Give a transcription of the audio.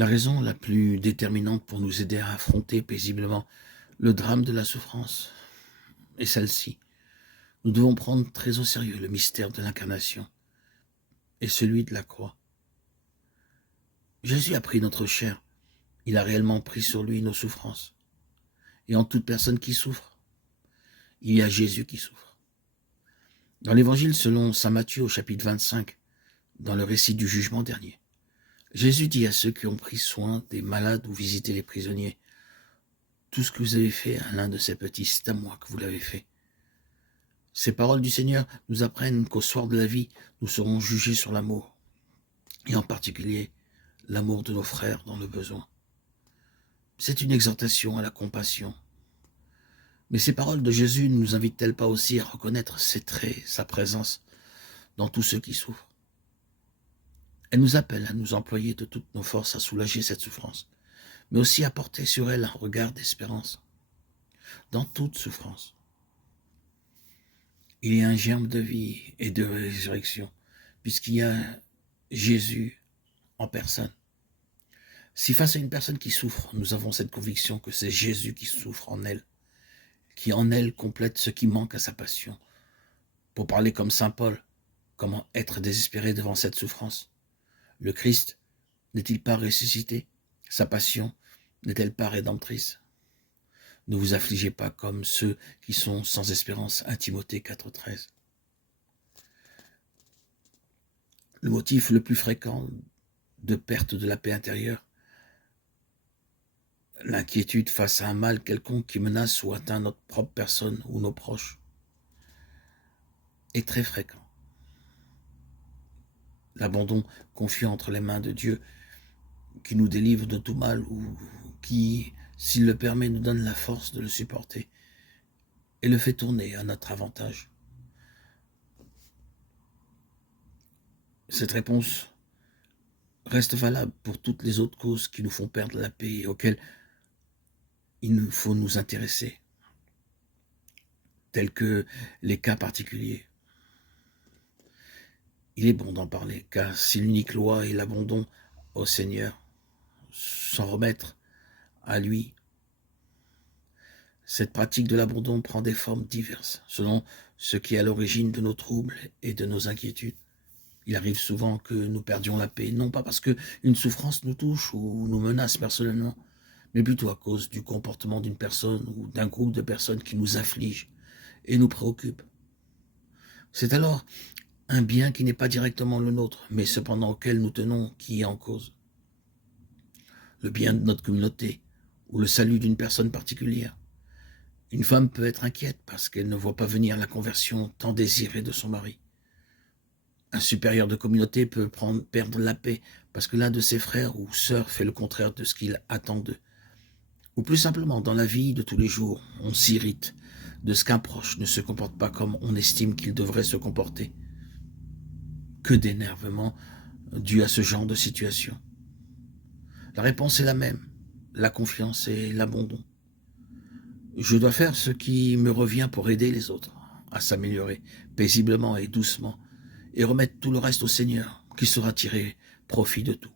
La raison la plus déterminante pour nous aider à affronter paisiblement le drame de la souffrance est celle-ci. Nous devons prendre très au sérieux le mystère de l'incarnation et celui de la croix. Jésus a pris notre chair, il a réellement pris sur lui nos souffrances. Et en toute personne qui souffre, il y a Jésus qui souffre. Dans l'évangile selon saint Matthieu au chapitre 25, dans le récit du jugement dernier, Jésus dit à ceux qui ont pris soin des malades ou visité les prisonniers, « Tout ce que vous avez fait à l'un de ces petits, c'est à moi que vous l'avez fait. » Ces paroles du Seigneur nous apprennent qu'au soir de la vie, nous serons jugés sur l'amour, et en particulier l'amour de nos frères dans le besoin. C'est une exhortation à la compassion. Mais ces paroles de Jésus ne nous invitent-elles pas aussi à reconnaître ses traits, sa présence dans tous ceux qui souffrent? Elle nous appelle à nous employer de toutes nos forces à soulager cette souffrance, mais aussi à porter sur elle un regard d'espérance. Dans toute souffrance, il y a un germe de vie et de résurrection, puisqu'il y a Jésus en personne. Si face à une personne qui souffre, nous avons cette conviction que c'est Jésus qui souffre en elle, qui en elle complète ce qui manque à sa passion. Pour parler comme saint Paul, comment être désespéré devant cette souffrance? Le Christ n'est-il pas ressuscité? Sa passion n'est-elle pas rédemptrice? Ne vous affligez pas comme ceux qui sont sans espérance. 1 Timothée 4,13. Le motif le plus fréquent de perte de la paix intérieure, l'inquiétude face à un mal quelconque qui menace ou atteint notre propre personne ou nos proches, est très fréquent. L'abandon confiant entre les mains de Dieu qui nous délivre de tout mal ou qui, s'il le permet, nous donne la force de le supporter et le fait tourner à notre avantage. Cette réponse reste valable pour toutes les autres causes qui nous font perdre la paix et auxquelles il nous faut nous intéresser, tels que les cas particuliers. Il est bon d'en parler, car si l'unique loi est l'abandon au Seigneur, s'en remettre à lui, cette pratique de l'abandon prend des formes diverses, selon ce qui est à l'origine de nos troubles et de nos inquiétudes. Il arrive souvent que nous perdions la paix, non pas parce qu'une souffrance nous touche ou nous menace personnellement, mais plutôt à cause du comportement d'une personne ou d'un groupe de personnes qui nous afflige et nous préoccupe. C'est alors un bien qui n'est pas directement le nôtre, mais cependant auquel nous tenons, qui est en cause. Le bien de notre communauté ou le salut d'une personne particulière. Une femme peut être inquiète parce qu'elle ne voit pas venir la conversion tant désirée de son mari. Un supérieur de communauté peut perdre la paix parce que l'un de ses frères ou sœurs fait le contraire de ce qu'il attend d'eux. Ou plus simplement, dans la vie de tous les jours, on s'irrite de ce qu'un proche ne se comporte pas comme on estime qu'il devrait se comporter. Que d'énervement dû à ce genre de situation. La réponse est la même, la confiance et l'abandon. Je dois faire ce qui me revient pour aider les autres à s'améliorer paisiblement et doucement et remettre tout le reste au Seigneur qui saura tirer profit de tout.